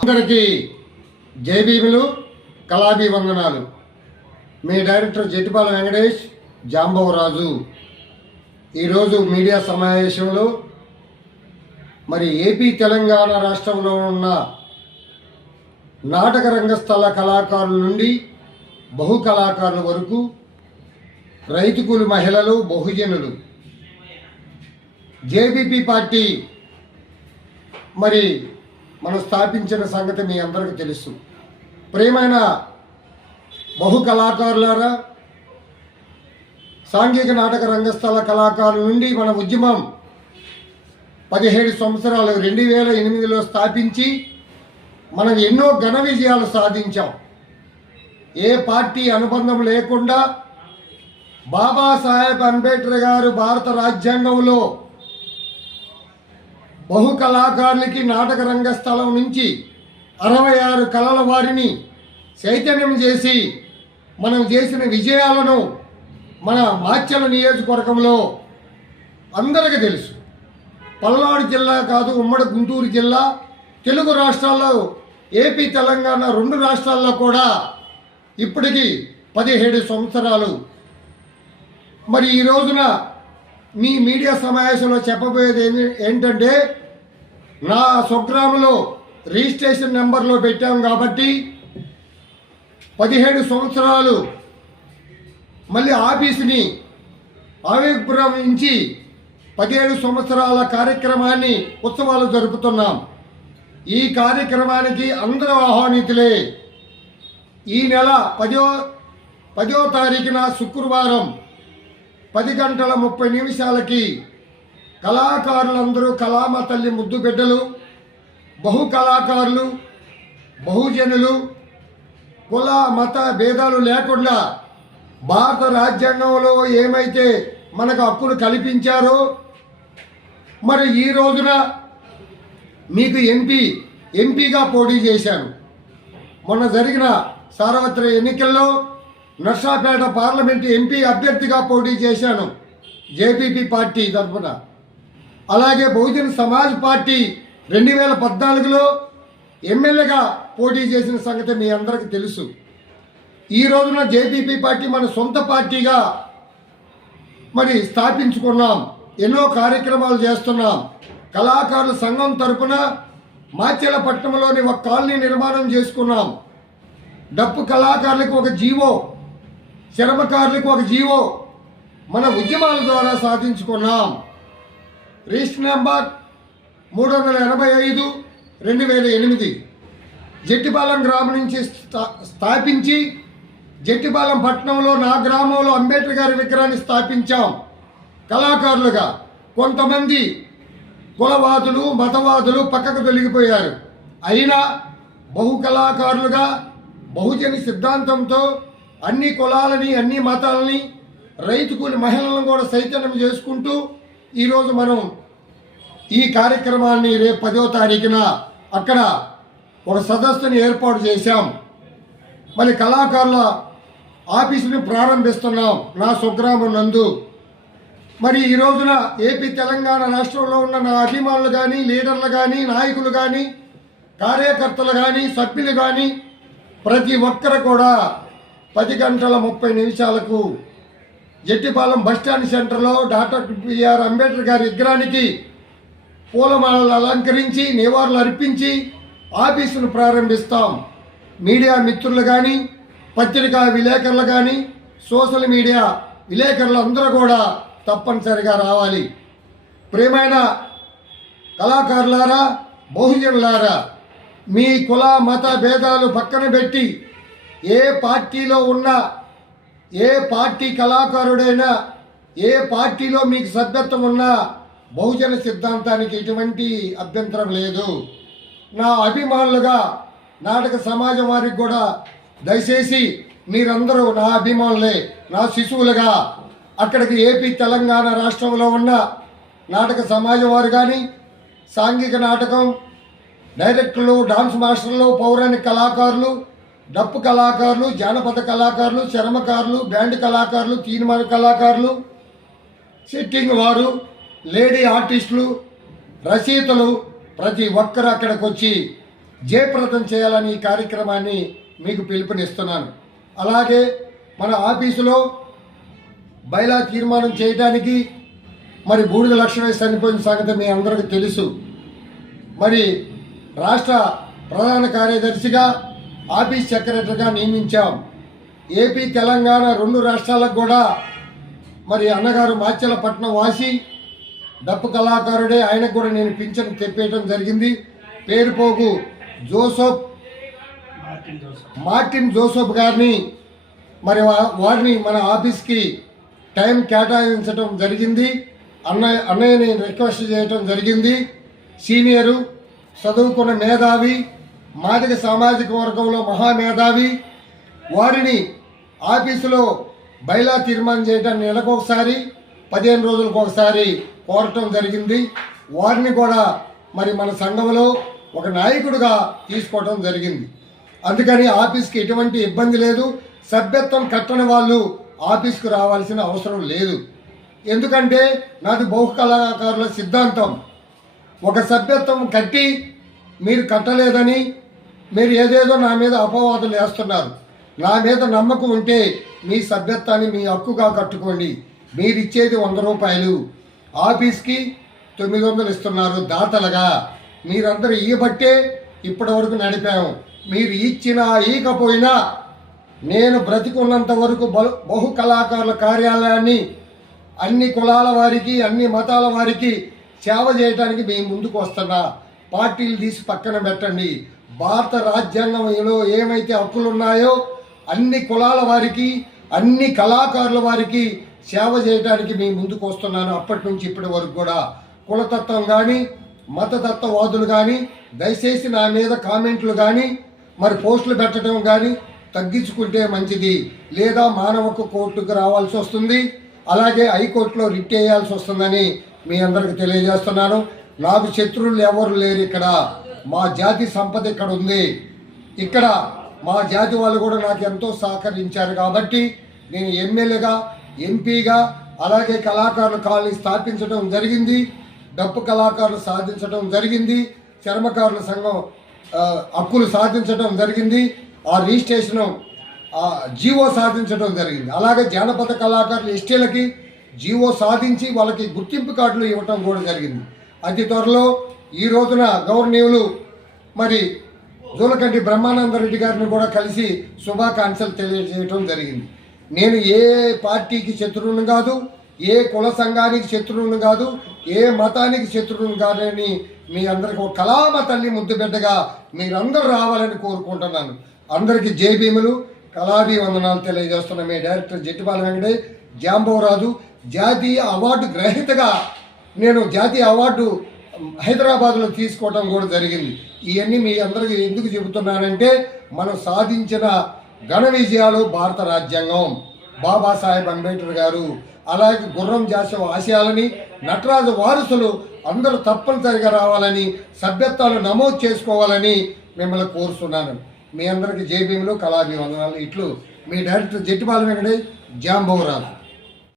అందరికీ కళాభి కళాభివందనాలు. మీ డైరెక్టర్ జటిపాల వెంకటేష్ జాంబవరాజు. ఈరోజు మీడియా సమావేశంలో మరి ఏపీ తెలంగాణ రాష్ట్రంలో ఉన్న నాటక రంగస్థల కళాకారుల నుండి బహు కళాకారుల వరకు రైతు కూలి మహిళలు బహుజనులు. జేబీపీ పార్టీ మరి మనం స్థాపించిన సంగతి మీ అందరికీ తెలుసు. ప్రియమైన బహు కళాకారులారా సాంఘిక నాటక రంగస్థల కళాకారుల నుండి మన ఉద్యమం పదిహేడు సంవత్సరాలు రెండు వేల ఎనిమిదిలో స్థాపించి మనం ఎన్నో ఘన విజయాలు సాధించాం. ఏ పార్టీ అనుబంధం లేకుండా బాబాసాహెబ్ అంబేద్కర్ గారు భారత రాజ్యాంగంలో బహు కళాకారులకి నాటక రంగస్థలం నుంచి అరవై ఆరు కళల వారిని చైతన్యం చేసి మనం చేసిన విజయాలను మన మాచ్యల నియోజకవర్గంలో అందరికీ తెలుసు. పల్నాడు జిల్లా కాదు ఉమ్మడి గుంటూరు జిల్లా తెలుగు రాష్ట్రాల్లో ఏపీ తెలంగాణ రెండు రాష్ట్రాల్లో కూడా ఇప్పటికీ పదిహేడు సంవత్సరాలు. మరి ఈ రోజున మీ మీడియా సమావేశంలో చెప్పబోయేది ఏమి ఏంటంటే నా స్వగ్రామంలో రిజిస్ట్రేషన్ నెంబర్లో పెట్టాం కాబట్టి పదిహేడు సంవత్సరాలు మళ్ళీ ఆఫీసుని ఆవిర్భవించి పదిహేడు సంవత్సరాల కార్యక్రమాన్ని ఉత్సవాలు జరుపుతున్నాం. ఈ కార్యక్రమానికి అందరూ ఆహ్వానితులే. ఈ నెల పదో పదో తారీఖున శుక్రవారం పది గంటల ముప్పై నిమిషాలకి కళాకారులందరూ కళామ తల్లి ముద్దు బిడ్డలు బహు కళాకారులు బహుజనులు కుల మత భేదాలు లేకుండా భారత రాజ్యాంగంలో ఏమైతే మనకు హక్కులు కల్పించారో మరి ఈ రోజున మీకు ఎంపీ ఎంపీగా పోటీ చేశాను. మొన్న జరిగిన సార్వత్రిక ఎన్నికల్లో నర్సాపేట పార్లమెంట్ ఎంపీ అభ్యర్థిగా పోటీ చేశాను. జేపీపీ పార్టీ తరఫున అలాగే బహుజన సమాజ్ పార్టీ రెండు వేల పద్నాలుగులో ఎమ్మెల్యేగా పోటీ చేసిన సంగతి మీ అందరికీ తెలుసు. ఈ రోజున జేపీపీ పార్టీ మన సొంత పార్టీగా మరి స్థాపించుకున్నాం. ఎన్నో కార్యక్రమాలు చేస్తున్నాం. కళాకారుల సంఘం తరపున మాచేలపట్నంలోని ఒక కాలనీ నిర్మాణం చేసుకున్నాం. డప్పు కళాకారులకు ఒక జీవో చర్మకారులకు ఒక జీవో మన ఉద్యమాల ద్వారా సాధించుకున్నాం. రిజిస్టర్ నెంబర్ మూడు వందల ఎనభై ఐదు రెండు వేల ఎనిమిది. జట్టిపాలెం గ్రామం నుంచి స్థా- స్థాపించి జట్టిపాలెం పట్టణంలో నా గ్రామంలో అంబేద్కర్ గారి విగ్రహాన్ని స్థాపించాం. కళాకారులుగా కొంతమంది కులవాదులు మతవాదులు పక్కకు తొలగిపోయారు. అయినా బహు కళాకారులుగా బహుజన సిద్ధాంతంతో అన్ని కులాలని అన్ని మతాలని రైతు కూలి మహిళలను కూడా చైతన్యం చేసుకుంటూ ఈరోజు మనం ఈ కార్యక్రమాన్ని రేపు పదో తారీఖున అక్కడ ఒక సదస్సుని ఏర్పాటు చేశాం. మరి కళాకారుల ఆఫీసుని ప్రారంభిస్తున్నాం నా స్వగ్రామం నందు. మరి ఈ రోజున ఏపీ తెలంగాణ రాష్ట్రంలో ఉన్న నా అభిమానులు కానీ లీడర్లు కానీ నాయకులు కానీ కార్యకర్తలు కానీ సభ్యులు కానీ ప్రతి ఒక్కరు కూడా పది గంటల ముప్పై నిమిషాలకు Jattipalem bus stand stand doctor B R Ambedkar గారి విగ్రహానికి పూలమాలలు అలంకరించి నివాళులు అర్పించి ఆఫీసును ప్రారంభిస్తాం. మీడియా మిత్రులు కానీ పత్రికా విలేకరులు కానీ సోషల్ మీడియా విలేకరులు అందరూ కూడా తప్పనిసరిగా రావాలి. ప్రియమైన కళాకారులారా బహుజనులారా మీ కుల మత భేదాలు పక్కన పెట్టి ఏ పార్టీలో ఉన్నా ఏ పార్టీ కళాకారుడైనా ఏ పార్టీలో మీకు సభ్యత్వం ఉన్నా బహుజన సిద్ధాంతానికి ఎటువంటి అభ్యంతరం లేదు. నా అభిమానులుగా నాటక సమాజం వారికి కూడా దయచేసి మీరందరూ నా అభిమానులే నా శిశువులుగా. అక్కడికి ఏపీ తెలంగాణ రాష్ట్రంలో ఉన్న నాటక సమాజం వారు కానీ సాంఘిక నాటకం డైరెక్టర్లు డాన్స్ మాస్టర్లు పౌరాణిక కళాకారులు డప్పు కళాకారులు జానపద కళాకారులు చర్మకారులు బ్యాండ్ కళాకారులు తీర్మాన కళాకారులు సిట్టింగ్ వారు లేడీ ఆర్టిస్టులు రచయితలు ప్రతి ఒక్కరు అక్కడికి వచ్చి జయప్రదం చేయాలని ఈ కార్యక్రమాన్ని మీకు పిలుపునిస్తున్నాను. అలాగే మన ఆఫీసులో బయలా తీర్మానం చేయడానికి మరి బూడిద లక్ష్మీ చనిపోయిన సంగతి మీ అందరికీ తెలుసు. మరి రాష్ట్ర ప్రధాన కార్యదర్శిగా ఆఫీస్ సెక్రటరీగా నియమించాం. ఏపీ తెలంగాణ రెండు రాష్ట్రాలకు కూడా మరి అన్నగారు మాచలపట్నం వాసి డప్పు కళాకారుడే ఆయనకు కూడా నేను పింఛన్ తెప్పేయడం జరిగింది. పేరు పోగు జోసఫ్ మార్టిన్ జోసఫ్. గారిని మరి వారిని మన ఆఫీస్కి టైం కేటాయించడం జరిగింది. అన్నయ్య అన్నయ్యని రిక్వెస్ట్ చేయటం జరిగింది. సీనియరు చదువుకున్న మేధావి మాదిక సామాజిక వర్గంలో మహామేధావి. వారిని ఆఫీసులో బైలా తీర్మానం చేయడానికి నెలకు ఒకసారి పదిహేను రోజులకు ఒకసారి కోరటం జరిగింది. వారిని కూడా మరి మన సంఘంలో ఒక నాయకుడిగా తీసుకోవడం జరిగింది. అందుకని ఆఫీస్కి ఎటువంటి ఇబ్బంది లేదు. సభ్యత్వం కట్టని వాళ్ళు ఆఫీస్కు రావాల్సిన అవసరం లేదు. ఎందుకంటే నాది బహుకళాకారుల సిద్ధాంతం. ఒక సభ్యత్వం కట్టి మీరు కట్టలేదని మీరు ఏదేదో నా మీద అపవాదులు వేస్తున్నారు. నా మీద నమ్మకం ఉంటే మీ సభ్యత్వాన్ని మీ హక్కుగా కట్టుకోండి. మీరు ఇచ్చేది వంద రూపాయలు. ఆఫీస్కి తొమ్మిది వందలు ఇస్తున్నారు దాతలుగా. మీరందరూ ఇయ్యబట్టే ఇప్పటి వరకు నడిపాము మీరు ఇచ్చినా ఈకపోయినా నేను బ్రతికున్నంత వరకు బలు బహు కళాకారుల కార్యాలయాన్ని అన్ని కులాల వారికి అన్ని మతాల వారికి సేవ చేయడానికి మేము ముందుకు వస్తున్నా. పార్టీలు తీసి పక్కన పెట్టండి. భారత రాజ్యాంగంలో ఏమైతే హక్కులు ఉన్నాయో అన్ని కులాల వారికి అన్ని కళాకారుల వారికి సేవ చేయడానికి మేము ముందుకు వస్తున్నాను. అప్పటి నుంచి ఇప్పటి వరకు కూడా కులతత్వం కానీ మతతత్వవాదులు కానీ దయచేసి నా మీద కామెంట్లు కానీ మరి పోస్టులు పెట్టడం కానీ తగ్గించుకుంటే మంచిది. లేదా మానవ కోర్టుకు రావాల్సి వస్తుంది. అలాగే హైకోర్టులో రిట్ వేయాల్సి వస్తుందని మీ అందరికి తెలియజేస్తున్నాను. నాకు శత్రువులు ఎవరు లేరు ఇక్కడ. మా జాతి సంపద ఇక్కడ ఉంది. ఇక్కడ మా జాతి వాళ్ళు కూడా నాకు ఎంతో సహకరించారు కాబట్టి నేను ఎమ్మెల్యేగా ఎంపీగా అలాగే కళాకారుల కాలనీ స్థాపించడం జరిగింది. డప్పు కళాకారులు సాధించడం జరిగింది. చర్మకారుల సంఘం హక్కులు సాధించడం జరిగింది. ఆ రిజిస్ట్రేషను జీవో సాధించడం జరిగింది. అలాగే జానపద కళాకారులు ఎస్టీలకి జీవో సాధించి వాళ్ళకి గుర్తింపు కార్డులు ఇవ్వటం కూడా జరిగింది. అతి త్వరలో ఈ రోజున గౌరవనీయులు మరి జూలకంటి బ్రహ్మానంద రెడ్డి గారిని కూడా కలిసి శుభాకాంక్షలు తెలియజేయటం జరిగింది. నేను ఏ పార్టీకి శత్రువును కాదు ఏ కుల సంఘానికి శత్రువును కాదు ఏ మతానికి శత్రువును కాదని మీ అందరికి ఒక కళామ తల్లి ముద్దు బిడ్డగా మీరందరూ రావాలని కోరుకుంటున్నాను. అందరికీ జై భీములు. కళాభి వందనాలు తెలియజేస్తున్న మీ డైరెక్టర్ జట్టిపాల వెంకటే జాంబవరాజు జాతీయ అవార్డు గ్రహీతగా నేను జాతీయ అవార్డు హైదరాబాద్లో తీసుకోవటం కూడా జరిగింది. ఇవన్నీ మీ అందరికీ ఎందుకు చెబుతున్నానంటే మనం సాధించిన ఘన విజయాలు భారత రాజ్యాంగం. బాబాసాహెబ్ అంబేద్కర్ గారు అలాగే గుర్రం జాసవ ఆశయాలని నటరాజు వారసులు అందరూ తప్పనిసరిగా రావాలని సభ్యత్వాలు నమోదు చేసుకోవాలని మిమ్మల్ని కోరుతున్నాను. మీ అందరికీ జై కళాభివందనాలు. ఇట్లు మీ డైరెక్టర్ జట్టిపాల వెంకటే జాంబోరాలు